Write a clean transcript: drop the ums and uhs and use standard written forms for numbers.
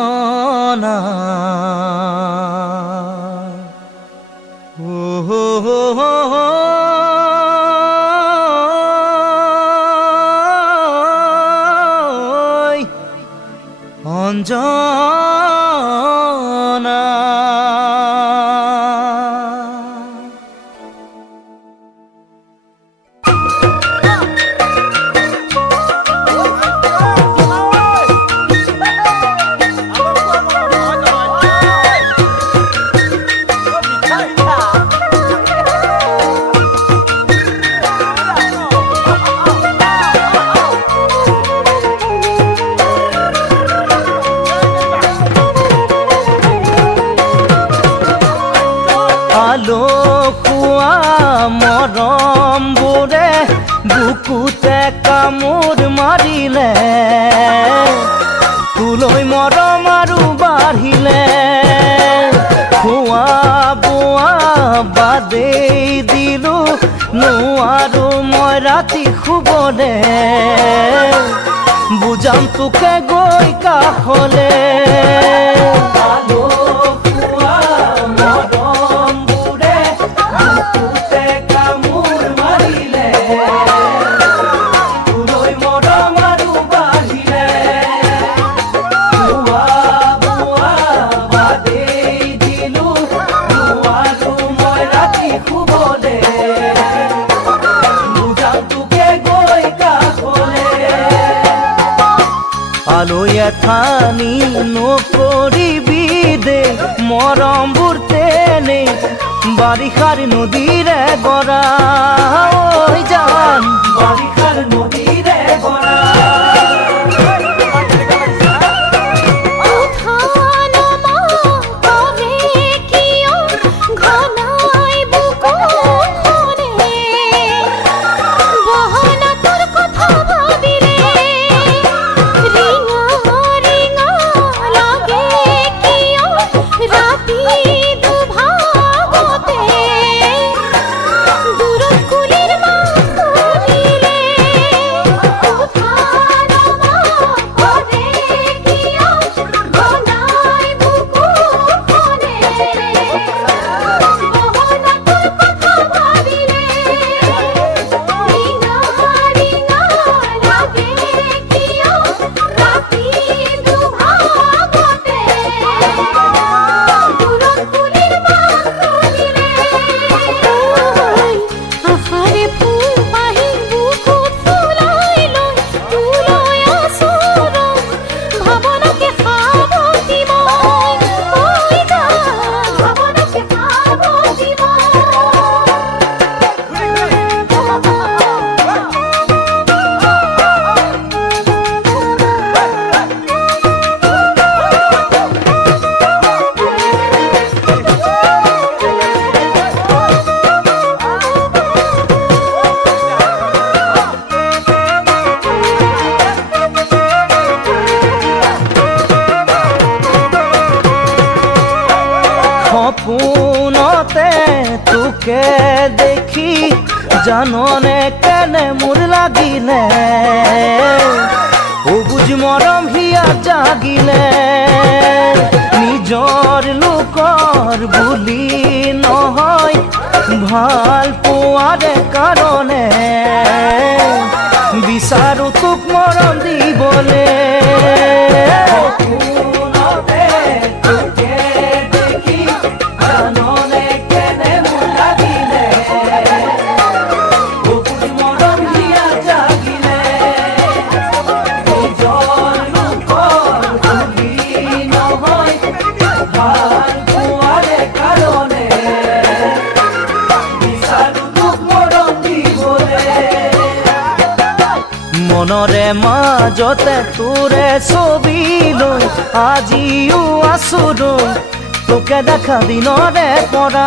অঞ্জনা অঞ্জনা আলো খুয়া মৰম বোৰে বুকুতে কামড় মাৰিলে তুলৈ মৰম আৰু বাঢ়িলে খুয়া বোৱা বাদেই দিলো নোৱাৰো মই ৰাতি শুবলে বুজাম তোকে গৈ কাষলে আলোয় থানি নকৰিবি দে মৰমবোৰ তেনে বাৰিষাৰ নদীৰে গৰা ঐ জান বাৰিষাৰ নদীৰে গৰা সপোনতে তোকে দেখি জাননে কেনে মোৰ লাগিলে অবুজ মৰম হিয়া জাগিলে নিজৰ লোকৰ বুলি নহয় ভাল পোৱাৰে কাৰণে বিচাৰো তোক মৰম দিবলে মনৰে মাজতে তোৰে ছবি লৈ আজিও আছো তোকে দেখা দিনৰে পৰা